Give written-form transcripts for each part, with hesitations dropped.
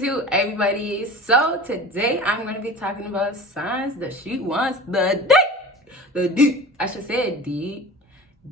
To everybody, so today I'm going to be talking about signs that she wants the deep. I should say it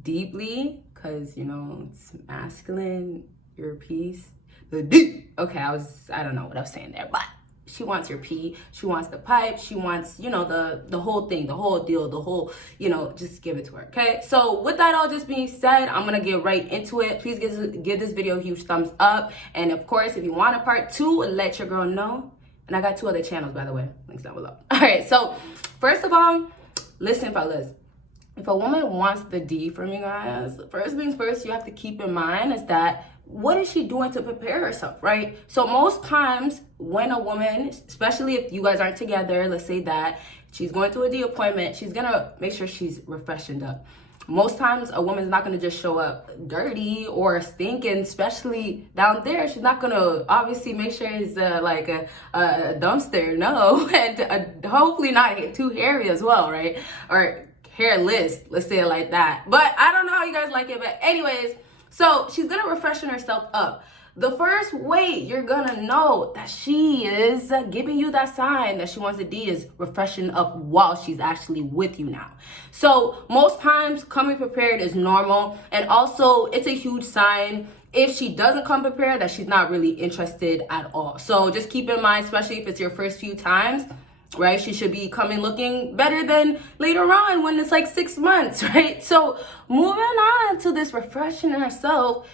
deeply, because you know it's masculine, your piece, the deep. Okay, I don't know what I was saying there, but she wants your pee, she wants the pipe, she wants, you know, the whole thing, the whole deal, the whole, you know, just give it to her. Okay, so with that all just being said, I'm gonna get right into it. Please give this video a huge thumbs up, and of course if you want a part 2, let your girl know. And I got 2 other channels, by the way, links down below. All right, so first of all, listen fellas, if a woman wants the D from you guys, first things first, you have to keep in mind is that what is she doing to prepare herself, right? So most times when a woman, especially if you guys aren't together, let's say that she's going to a D appointment, she's gonna make sure she's refreshed up. Most times a woman's not gonna just show up dirty or stinking, especially down there. She's not gonna obviously make sure it's like a dumpster, no, and hopefully not too hairy as well, right? Or hairless, let's say it like that. But I don't know how you guys like it, but anyways, so she's gonna refreshen herself up. The first way you're gonna know that she is giving you that sign that she wants the D is refreshing up while she's actually with you now. So most times coming prepared is normal, and also it's a huge sign if she doesn't come prepared that she's not really interested at all. So just keep in mind, especially if it's your first few times, right? She should be coming looking better than later on when it's like 6 months, right? So moving on to this refreshing herself,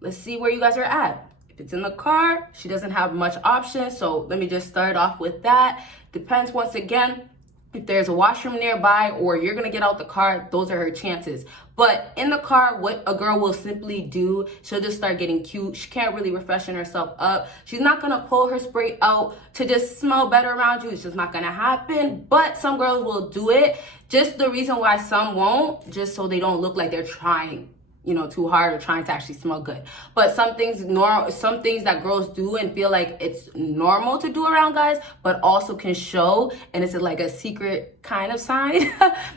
let's see where you guys are at. If it's in the car, she doesn't have much options. So let me just start off with that. Depends once again, if there's a washroom nearby or you're gonna get out the car, those are her chances. But in the car, what a girl will simply do, she'll just start getting cute. She can't really refreshen herself up. She's not gonna pull her spray out to just smell better around you. It's just not gonna happen. But some girls will do it. Just the reason why some won't, just so they don't look like they're trying, you know, too hard or trying to actually smell good. But some things that girls do and feel like it's normal to do around guys, but also can show, and it's like a secret kind of sign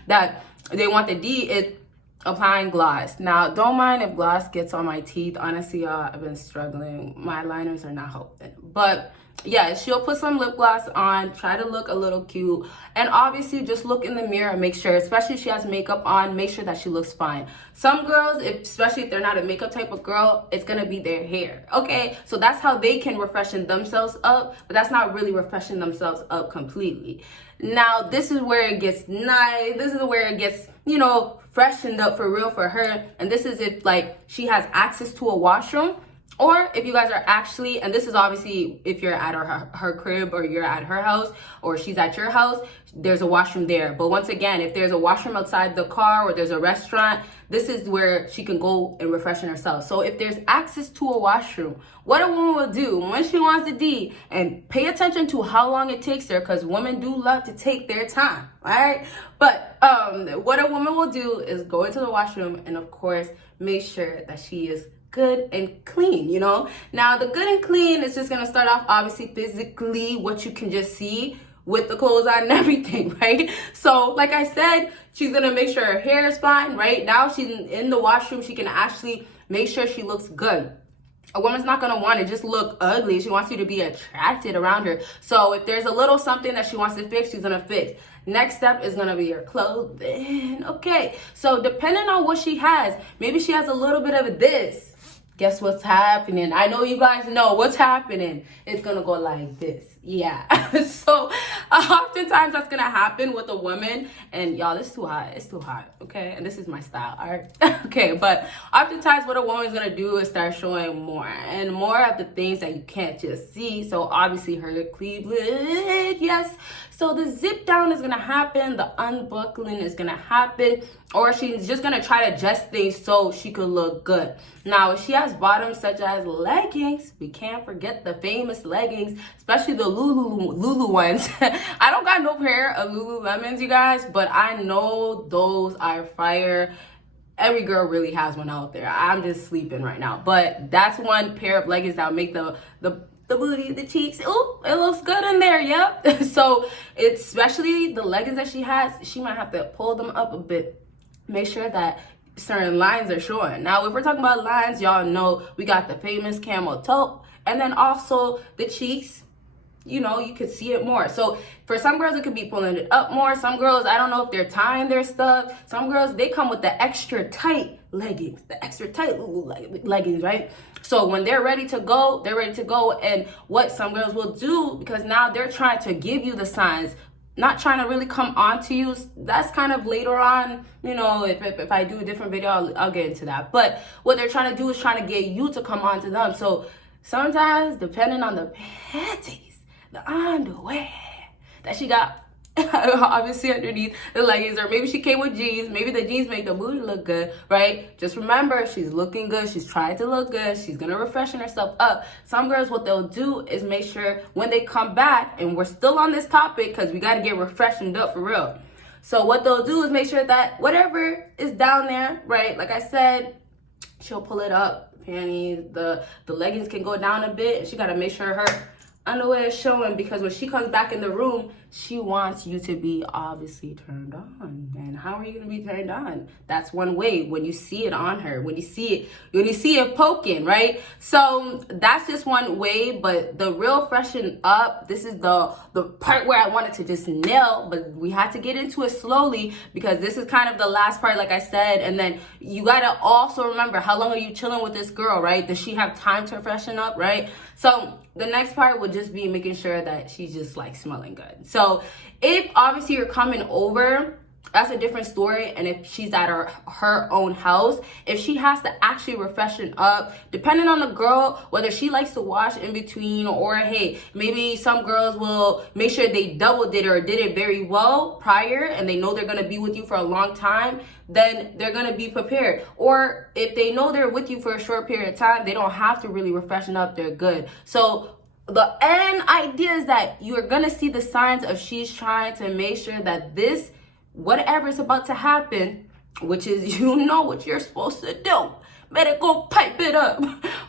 that they want the D, is applying gloss. Now, don't mind if gloss gets on my teeth. Honestly, y'all, I've been struggling. My liners are not helping. But yeah, she'll put some lip gloss on, try to look a little cute, and obviously just look in the mirror and make sure, especially if she has makeup on, make sure that she looks fine. Some girls, especially if they're not a makeup type of girl, it's gonna be their hair, okay? So that's how they can refreshen themselves up, but that's not really refreshing themselves up completely. Now, this is where it gets nice. This is where it gets, you know, freshened up for real for her. And this is if like she has access to a washroom, or if you guys are actually, and this is obviously if you're at her crib or you're at her house or she's at your house, there's a washroom there. But once again, if there's a washroom outside the car or there's a restaurant, this is where she can go and refreshen herself. So if there's access to a washroom, what a woman will do when she wants the D, and pay attention to how long it takes her, because women do love to take their time, all right? But what a woman will do is go into the washroom and of course make sure that she is good and clean, you know? Now, the good and clean is just gonna start off obviously physically, what you can just see with the clothes on and everything, right? So like I said, she's gonna make sure her hair is fine, right? Now she's in the washroom, she can actually make sure she looks good. A woman's not gonna want to just look ugly. She wants you to be attracted around her. So if there's a little something that she wants to fix, she's gonna fix. Next step is gonna be your clothing. Okay, so depending on what she has, maybe she has a little bit of this. Guess what's happening? I know you guys know what's happening. It's gonna go like this. Yeah. So oftentimes that's gonna happen with a woman, and y'all, it's too hot. It's too hot. Okay, and this is my style. All right. Okay, but oftentimes what a woman's gonna do is start showing more and more of the things that you can't just see. So obviously her cleavage, yes. So the zip down is gonna happen. The unbuckling is gonna happen, or she's just gonna try to adjust things so she could look good. Now, if she has bottoms such as leggings, we can't forget the famous leggings, especially the Lulu ones. I don't got no pair of Lululemons, you guys, but I know those are fire. Every girl really has one out there. I'm just sleeping right now, but that's one pair of leggings that will make the booty, the cheeks, oh, it looks good in there, yep. So it's especially the leggings that she has, she might have to pull them up a bit, make sure that certain lines are showing. Now, if we're talking about lines, y'all know we got the famous camel toe And then also the cheeks, you know, you could see it more. So for some girls, it could be pulling it up more. Some girls, I don't know if they're tying their stuff. Some girls, they come with the extra tight leggings, the extra tight leggings, right? So when they're ready to go, they're ready to go. And what some girls will do, because now they're trying to give you the signs, not trying to really come on to you. That's kind of later on, you know, if I do a different video, I'll get into that. But what they're trying to do is trying to get you to come on to them. So sometimes, depending on the panties, the underwear that she got obviously underneath the leggings, or maybe she came with jeans, maybe the jeans make the booty look good, right? Just remember, she's looking good, she's trying to look good, she's gonna refreshen herself up. Some girls, what they'll do is make sure when they come back, and we're still on this topic because we got to get refreshened up for real. So what they'll do is make sure that whatever is down there, right, like I said, she'll pull it up, panties, the leggings can go down a bit, and she got to make sure her underwear is showing, because when she comes back in the room, she wants you to be obviously turned on. And how are you gonna be turned on? That's one way, when you see it on her, when you see it poking, right? So that's just one way. But the real freshen up, this is the part where I wanted to just nail, but we had to get into it slowly because this is kind of the last part, like I said. And then you gotta also remember, how long are you chilling with this girl, right? Does she have time to freshen up, right? So the next part would just be making sure that she's just like smelling good. So if obviously you're coming over, that's a different story. And if she's at her own house, if she has to actually refreshen up, depending on the girl, whether she likes to wash in between, or hey, maybe some girls will make sure they double did or did it very well prior, and they know they're going to be with you for a long time, then they're going to be prepared. Or if they know they're with you for a short period of time, they don't have to really refreshen up, they're good. So the end idea is that you're going to see the signs of she's trying to make sure that this, whatever is about to happen, which is, you know what you're supposed to do, better go pipe it up.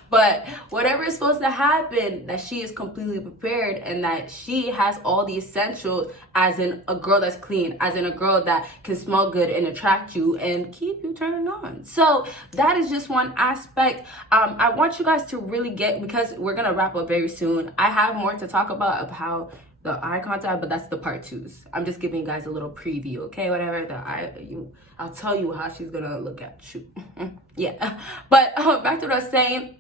But whatever is supposed to happen, that she is completely prepared, and that she has all the essentials, as in a girl that's clean, as in a girl that can smell good and attract you and keep you turned on. So that is just one aspect. I want you guys to really get, because we're gonna wrap up very soon. I have more to talk about of how the eye contact, but that's the part 2s. I'm just giving you guys a little preview, okay? Whatever, I'll tell you how she's gonna look at you. Yeah, but back to what I was saying.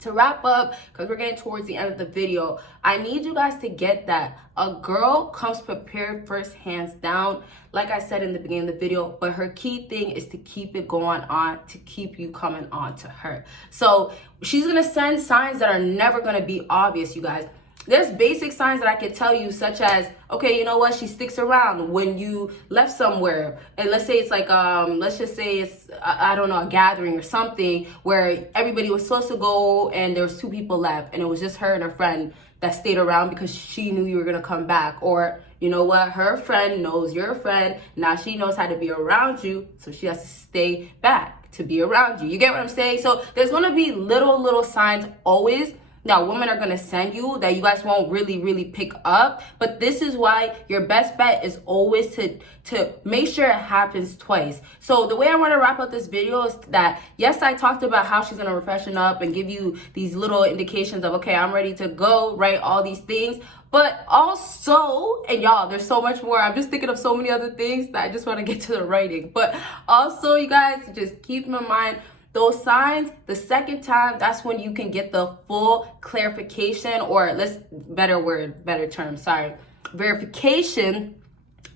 To wrap up, because we're getting towards the end of the video, I need you guys to get that a girl comes prepared first, hands down, like I said in the beginning of the video. But her key thing is to keep it going on, to keep you coming on to her. So she's gonna send signs that are never gonna be obvious, you guys. There's basic signs that I could tell you, such as, okay, you know what, she sticks around when you left somewhere. And let's say it's like, let's just say it's, I don't know, a gathering or something where everybody was supposed to go and there was 2 people left, and it was just her and her friend that stayed around because she knew you were going to come back. Or, you know what, her friend knows you're a friend. Now she knows how to be around you, so she has to stay back to be around you. You get what I'm saying? So there's going to be little signs always that women are going to send you that you guys won't really pick up. But this is why your best bet is always to make sure it happens twice. So the way I want to wrap up this video is that, yes, I talked about how she's going to refreshen up and give you these little indications of, okay, I'm ready to go, right? All these things. But also, and y'all, there's so much more. I'm just thinking of so many other things that I just want to get to the writing. But also, you guys, just keep in mind, those signs, the second time, that's when you can get the full clarification, or verification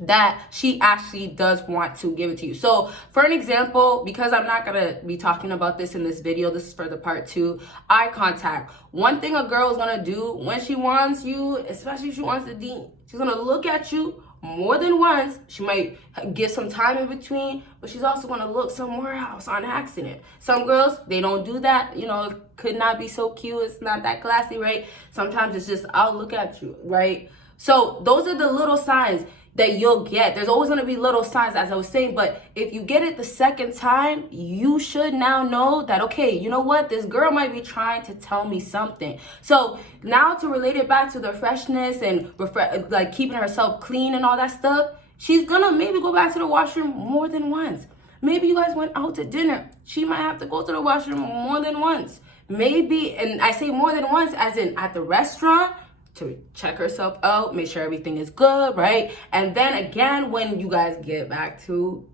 that she actually does want to give it to you. So for an example, because I'm not gonna be talking about this in this video, this is for the part 2, eye contact. One thing a girl is gonna do when she wants you, especially if she wants to date, she's gonna look at you more than once. She might get some time in between, but she's also going to look somewhere else on accident. Some girls, they don't do that. You know, it could not be so cute. It's not that classy, right? Sometimes it's just, I'll look at you, right? So those are the little signs that you'll get. There's always going to be little signs, as I was saying, but if you get it the second time, you should now know that, okay, you know what, this girl might be trying to tell me something. So now to relate it back to the freshness and like keeping herself clean and all that stuff, she's gonna maybe go back to the washroom more than once. Maybe you guys went out to dinner. She might have to go to the washroom more than once. maybe, and I say more than once, as in at the restaurant, to check herself out, make sure everything is good, right? And then again, when you guys get back to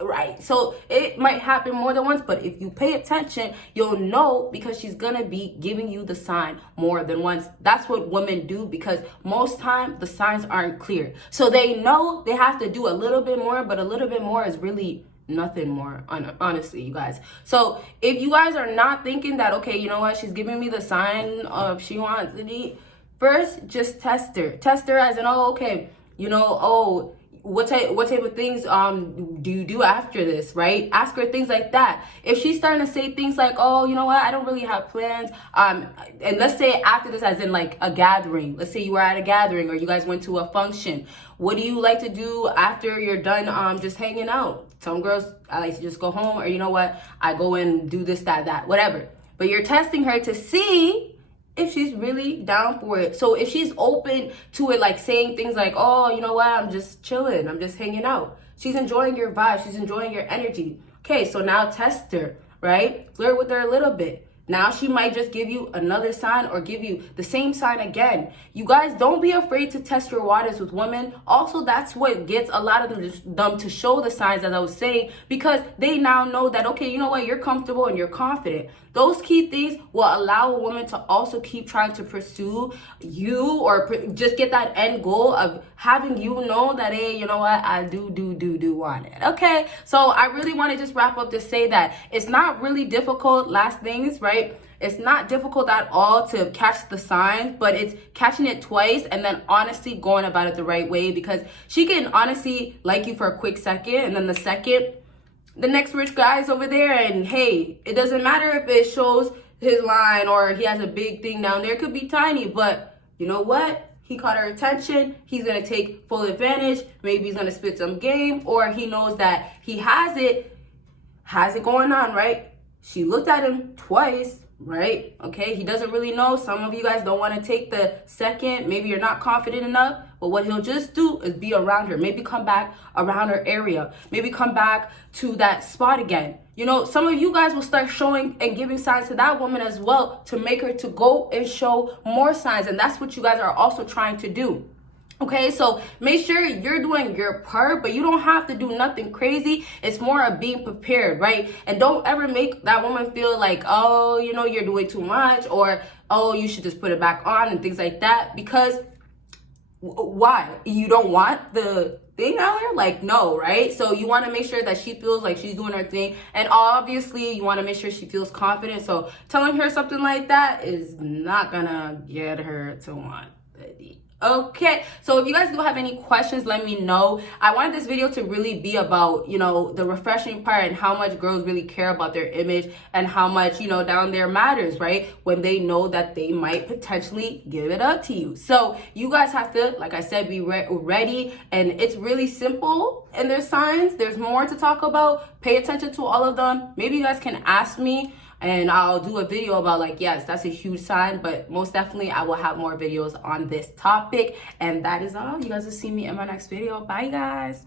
right, so it might happen more than once, but if you pay attention, you'll know, because she's gonna be giving you the sign more than once. That's what women do, because most time the signs aren't clear, so they know they have to do a little bit more, but a little bit more is really nothing more, honestly, you guys. So if you guys are not thinking that, okay, you know what, she's giving me the sign of she wants to eat, first just test her as in, oh, okay, you know, oh, what type of things do you do after this, right? Ask her things like that. If she's starting to say things like, oh, you know what, I don't really have plans, and let's say after this, as in like a gathering, let's say you were at a gathering or you guys went to a function, what do you like to do after you're done just hanging out? Some girls, I like to just go home, or you know what, I go and do this, that, whatever. But you're testing her to see if she's really down for it. So if she's open to it, like saying things like, oh, you know what, I'm just chilling, I'm just hanging out, she's enjoying your vibe, she's enjoying your energy. Okay, so now test her, right? Flirt with her a little bit. Now she might just give you another sign or give you the same sign again. You guys, don't be afraid to test your waters with women. Also, that's what gets a lot of them to show the signs, as I was saying, because they now know that, okay, you know what, you're comfortable and you're confident. Those key things will allow a woman to also keep trying to pursue you, or just get that end goal of having you know that, hey, you know what, I do want it. Okay, so I really want to just wrap up to say that it's not really difficult, last things, right? It's not difficult at all to catch the signs, but it's catching it twice and then honestly going about it the right way, because she can honestly like you for a quick second, and then the next rich guy's over there, and hey, it doesn't matter if it shows his line or he has a big thing down there. It could be tiny, but you know what? He caught her attention. He's going to take full advantage. Maybe he's going to spit some game, or he knows that he has it going on, right? She looked at him twice, right? Okay, he doesn't really know. Some of you guys don't want to take the second. Maybe you're not confident enough. But what he'll just do is be around her. Maybe come back around her area. Maybe come back to that spot again. You know, some of you guys will start showing and giving signs to that woman as well, to make her to go and show more signs. And that's what you guys are also trying to do. Okay, so make sure you're doing your part, but you don't have to do nothing crazy. It's more of being prepared, right? And don't ever make that woman feel like, oh, you know, you're doing too much, or, oh, you should just put it back on and things like that. Because why? You don't want the thing out here? Like, no, right? So you want to make sure that she feels like she's doing her thing. And obviously, you want to make sure she feels confident. So telling her something like that is not going to get her to want the Okay, so if you guys do have any questions, let me know. I wanted this video to really be about, you know, the refreshing part and how much girls really care about their image and how much, you know, down there matters, right? When they know that they might potentially give it up to you. So you guys have to, like I said, be ready. And it's really simple. And there's signs. There's more to talk about. Pay attention to all of them. Maybe you guys can ask me, and I'll do a video about, like, yes, that's a huge sign, but most definitely I will have more videos on this topic. And that is all. You guys will see me in my next video. Bye, guys.